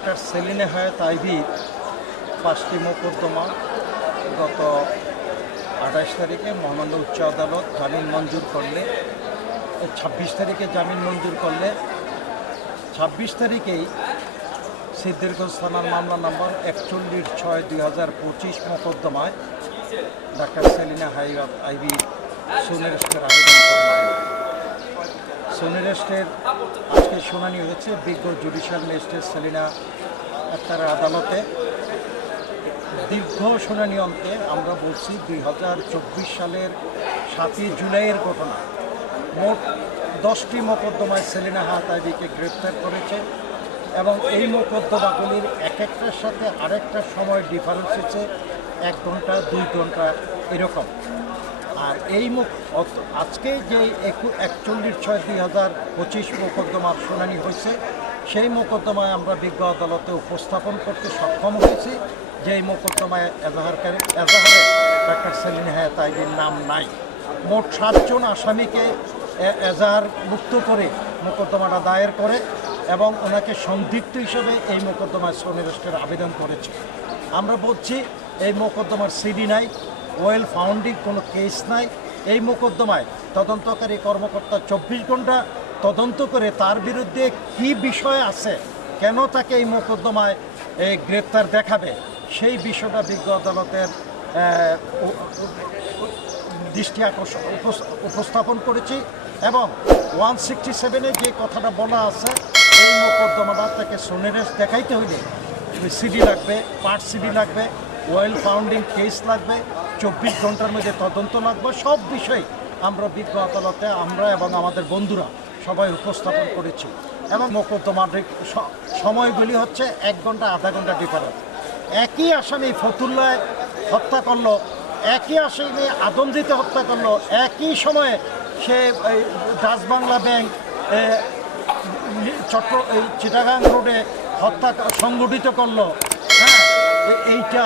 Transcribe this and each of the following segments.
Doctor Selina হায়াত ivy 5টি মোকদ্দমা গত 28 তারিখে মহামান্য উচ্চ আদালত জামিন মঞ্জুর করলে 26 তারিখে জামিন মঞ্জুর করলে 26 তারিখেই সিদ্দিরগঞ্জ থানার মামলা নম্বর 41/6/2025 মোকদ্দমায় ডাক্তার সেলিনা হায়াত আইভি সুনির্দিষ্টের আবেদন করেন। সুনির্দিষ্টের আজকে শুনানি হয়েছে বিজ্ঞ জুডিশিয়াল ম্যাজিস্ট্রেট সেলিনা আক্তারের আদালতে। দীর্ঘ শুনানি অন্তে আমরা বলছি 2024 সালের 7ই জুলাইয়ের ঘটনা। মোট 10টি মোকদ্দমায় সেলিনা হায়াত আইভিকে গ্রেপ্তার করেছে এবং এই মোকদ্দমাগুলির এক একটার সাথে আরেকটার সময় ডিফারেন্স হচ্ছে 1 ঘন্টা 2 ঘন্টা এরকম। আর এই আজকে যে 41/6/2025 মোকদ্দমার শুনানি হয়েছে সেই মোকদ্দমায় আমরা বিজ্ঞ আদালতে উপস্থাপন করতে সক্ষম হয়েছি যে এই মোকদ্দমায় এজাহারে ডাক্তার সেলিনা হায়াত আইভির নাম নাই। মোট 7 জন আসামিকে এজাহার মুক্ত করে মোকদ্দমাটা দায়ের করে এবং ওনাকে সন্দিগ্ধ হিসেবে এই মোকদ্দমায় সুনির্দিষ্টের আবেদন করেছে। আমরা বলছি এই মোকদ্দমার সিডি নাই, ওয়েল ফাউন্ডিং কোনো কেস নাই। এই মোকদ্দমায় তদন্তকারী কর্মকর্তা 24 ঘন্টা তদন্ত করে তার বিরুদ্ধে কি বিষয় আছে, কেন তাকে এই মোকদ্দমায় গ্রেপ্তার দেখাবে, সেই বিষয়টা বিজ্ঞ আদালতের দৃষ্টি আকর্ষণ উপস্থাপন করেছি। এবং 167-এ যে কথাটা বলা আছে এই মোকদ্দমাটা তাকে সুনির্দিষ্ট দেখাইতে হইলে সিডি লাগবে, পার্ট সিডি লাগবে, ওয়েল ফাউন্ডিং কেস লাগবে, 24 ঘন্টার মধ্যে তদন্ত লাগবে। সব বিষয় আমরা বিজ্ঞ আদালতে আমরা এবং আমাদের বন্ধুরা সবাই উপস্থাপন করেছি। এবং মোকদ্দমার সময়গুলি হচ্ছে 1 ঘন্টা আধা ঘন্টা ডিফারেন্স। একই আসামি ফতুল্লায় হত্যা করলো, একই আসামি আদমদিতে হত্যা করলো, একই সময়ে সে ডাচ বাংলা ব্যাংক চিটাগাং রোডে হত্যা সংগঠিত করলো। হ্যাঁ, এইটা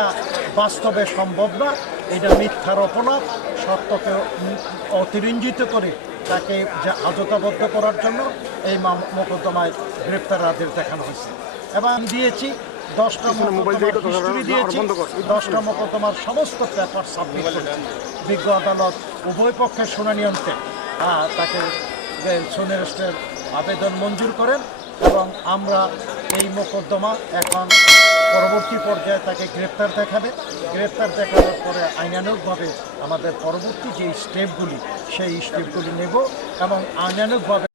বাস্তবে সম্ভব না। এটা মিথ্যার অপরাধ, সত্যকে অতিরঞ্জিত করে তাকে হাজতাবদ্ধ করার জন্য এই মোকদ্দমায় গ্রেপ্তার আদেশ দেখানো হয়েছে। এবং দিয়েছি 10টা মোকদ্দমার সমস্ত পেপার সাবমিট করেছি। বিজ্ঞ আদালত উভয় পক্ষের শুনানি অন্তে তাকে সুনির্দিষ্টের আবেদন মঞ্জুর করেন এবং আমরা এই মোকদ্দমা এখন পরবর্তী পর্যায়ে তাকে গ্রেপ্তার দেখাবে। গ্রেপ্তার দেখানোর পরে আইনানুগভাবে আমাদের পরবর্তী যে স্টেপগুলি সেই স্টেপগুলি নেব এবং আইনানুগভাবে